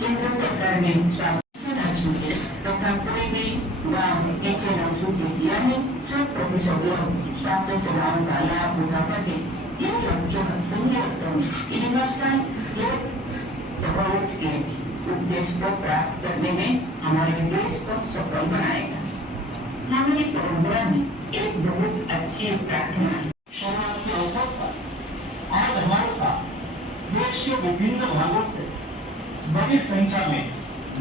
केंद्र सरकार ने स्वास्थ्य राज्यों के तथा कोई भी गाँव ऐसे राज्यों के यानी 100% लोग स्वास्थ्य सेवाओं का लाभ उठा सके ये लक्ष्य संयुक्त यूनिवर्सल हेल्थ कवरेज के उद्देश्य को प्राप्त करने में हमारे देश को सफल बनाएगा। हमारी परंपरा में एक बहुत अच्छी प्रार्थना है। शुरुआत के अवसर पर आज हमारे साथ देश के विभिन्न भागों से बड़ी संख्या में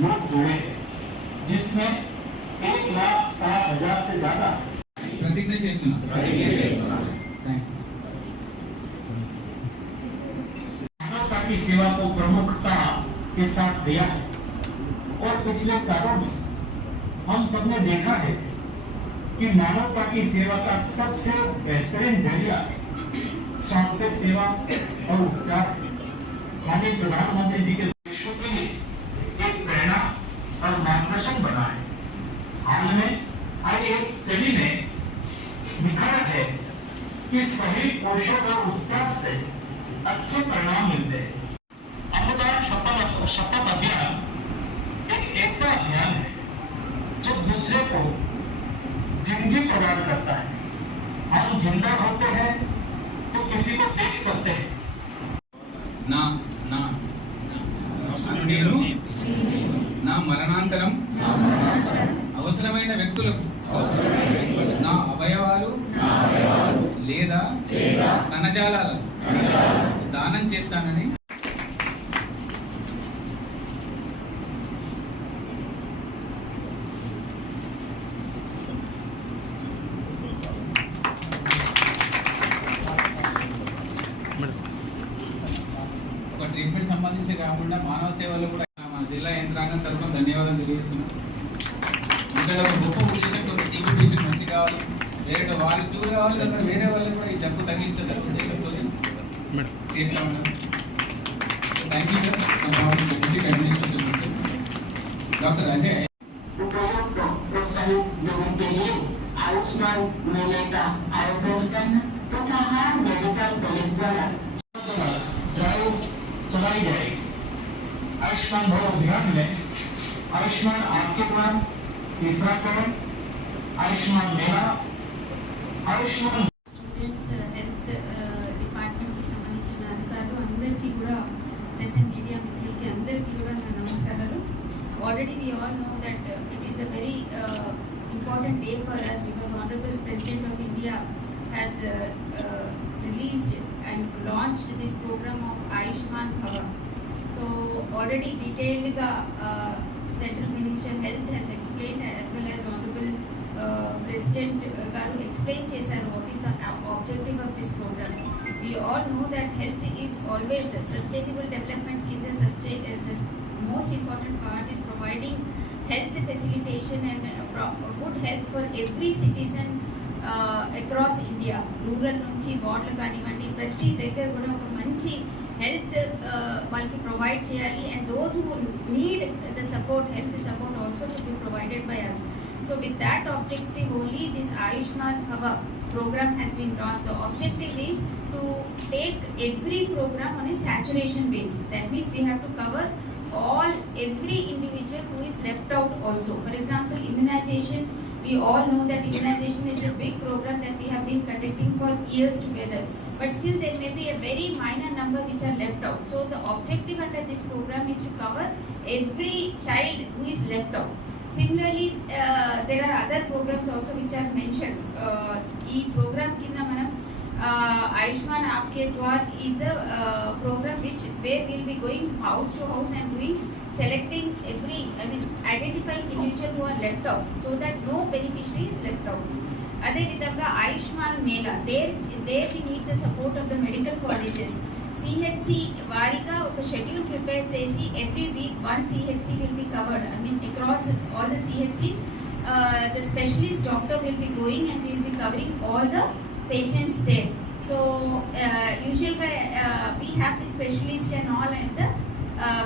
लोग जुड़े हैं, जिसमें 1,60,000 से ज्यादा मानवता की सेवा को प्रमुखता के साथ दिया है। और पिछले सालों में हम सबने देखा है कि मानवता की सेवा का सबसे बेहतरीन जरिया स्वास्थ्य सेवा और उपचार माननीय प्रधानमंत्री जी के विश्व के लिए एक प्रेरणा और मार्गदर्शन बना है। हाल में आई एक स्टडी ने दिखाया है कि सही पोषण और उपचार से अच्छे परिणाम मिलते हैं। अन्नदान शपथ अभियान एक ऐसा अभियान है जो दूसरे को जिंदगी प्रदान करता है। हम जिंदा होते हैं तो किसी को देख सकते हैं। ना ना నేను నా మరణాంతరం అవసరమైన వ్యక్తులకు నా అవయవాలు లేదా కణజాలాలను దానం చేస్తానని ట్రీట్మెంట్ సంబంధించి కాకుండా మానవ సేవలు కూడా మా జిల్లా యంత్రాంగం తరఫున ధన్యవాదాలు తెలియజేస్తున్నాం. ఇక్కడ ఒక గొప్ప ఉద్దేశంతో టీబీ పేషెంట్ మంచి కావాలి, వేరే వాళ్ళు క్యూర్ కావాలి, లేకపోతే వేరే వాళ్ళకి కూడా ఈ జబ్బు తగ్గించే ఉద్దేశంతో చేస్తా ఉన్నాం. Thank you sir. District administration doctor అంటే आयुष्मान मेले का आयोजन करना तथा हर मेडिकल कॉलेज द्वारा ड्राइव चलाई जाएगी। आयुष्मान भव अभियान में आयुष्मान आपके द्वारा तीसरा चरण, आयुष्मान मेला, आयुष्मान స్టూడెంట్స్ హెల్త్ డిపార్ట్మెంట్ కి సంబంధించిన అధికారులు అందరికీ కూడా ప్రెసెంట్ మీడియా మిత్రులకి అందరికీ కూడా నా నమస్కారాలు. Already we all know that it is a very important day for us because Honorable President of India has released and launched this program of Ayushman Bhava. So already detailed Central Minister of Health has explained as well as Honorable President Garu explained chesaru what is the objective of this program. We all know that health is always sustainable development in the most important part is providing health facilitation and good health for every citizen across India. Rural నుంచి వార్డులు కానివ్వండి ప్రతి దగ్గర కూడా ఒక మంచి health వాళ్ళకి provide చేయాలి and those who need the support, health support also to be provided by us. So with that objective only this Ayushman Bhava program has been launched. The objective is to take every program on a saturation base. That means we have to cover every individual who is left out also. For example, immunization, we all know that immunization is a big program that we have been conducting for years together, but still there may be a very minor number which are left out. So the objective under this program is to cover every child who is left out. Similarly, there are other programs also which are mentioned. E program kinda manam Ayushman Aapke Dwar is the program where we will be going house to house and doing selecting identifying individuals who are left out so that no beneficiary is left out. అదే విధంగా Ayushman mela there we need the support of the medical colleges. CHC వారిగా ఒక schedule prepare చేసి every week one CHC will be covered. I mean across all the సిహెచ్సిస్ the specialist doctor will be going and will be covering all the patients there. So usually we have the specialists and all at the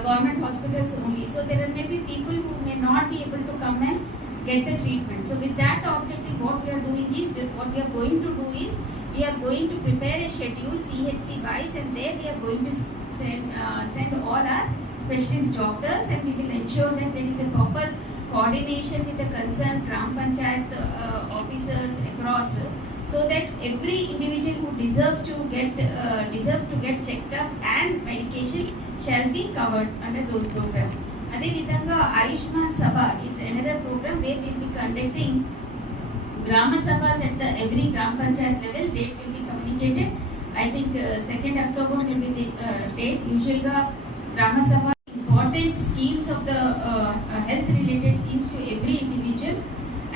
government hospitals only. So there may be people who may not be able to come and get the treatment. So with that objective, what we are going to do is we are going to prepare a schedule CHC wise, and there we are going to send all our specialist doctors, and we will ensure that there is a proper coordination with the concerned Gram Panchayat officers across, so that every individual who deserves to get checked up and medication shall be covered under those programs. Adhe vidhanga Ayushman Sabha is another program where we will be conducting Grama Sabhas at the every Gram Panchayat level. Date will be communicated. I think 2nd October will be the date. Usually Grama Sabha important schemes of the health related schemes to every individual,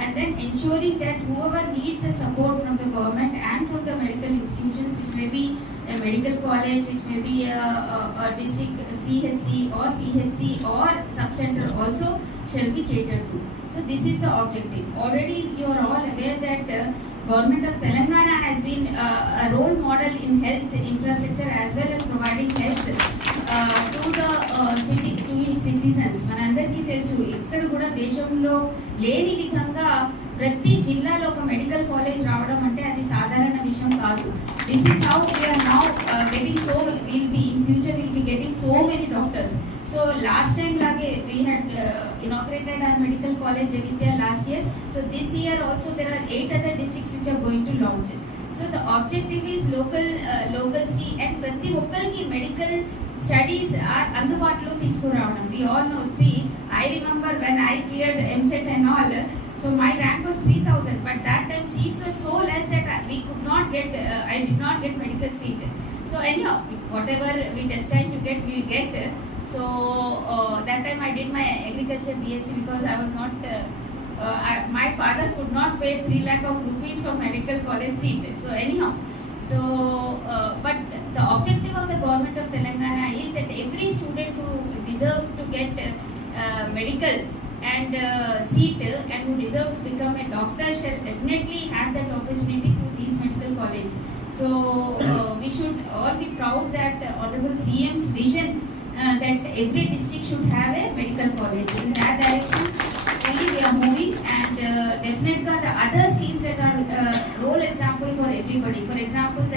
and then ensuring that whoever needs the support from the government and from the medical institutions, which may be a medical college, which may be a district CHC or PHC or sub-center also, shall be catered to. So this is the objective. Already you are all aware that Government of Telangana has been a role model in health infrastructure as well as providing health to the its citizens. మనందరికీ తెలుసు, ఇక్కడ కూడా దేశంలో లేని విధంగా ప్రతి జిల్లాలో ఒక మెడికల్ కాలేజ్ రావడం అంటే అది సాధారణ విషయం కాదు. This is how we are now getting in future we'll be getting so many doctors. So last time we had inaugurated our medical college Jagitya last year. So this year also there are 8 other districts which are going to launch it. So the objective is locals ki and prati okkalki medical studies are అందుబాటులో తీసుకురావడం. We all know, see, I remember when I cleared MCET and all, so my rank was 3000, but that time seats were so less that we could not get, I did not get medical seat. So anyhow, whatever we destined to get, we will get. So that time I did my agriculture BSc because I was not, my father could not pay 3 lakh of rupees for medical college seat. So anyhow, so but the objective of the government of Telangana is that every student who deserve to get medical and seat and who deserve to become a doctor shall definitely have that opportunity through these medical college. So we should all be proud that Honorable CM's vision that every district should have a medical college. In that direction only we are moving, and definitely the other schemes that are role example for everybody. For example, the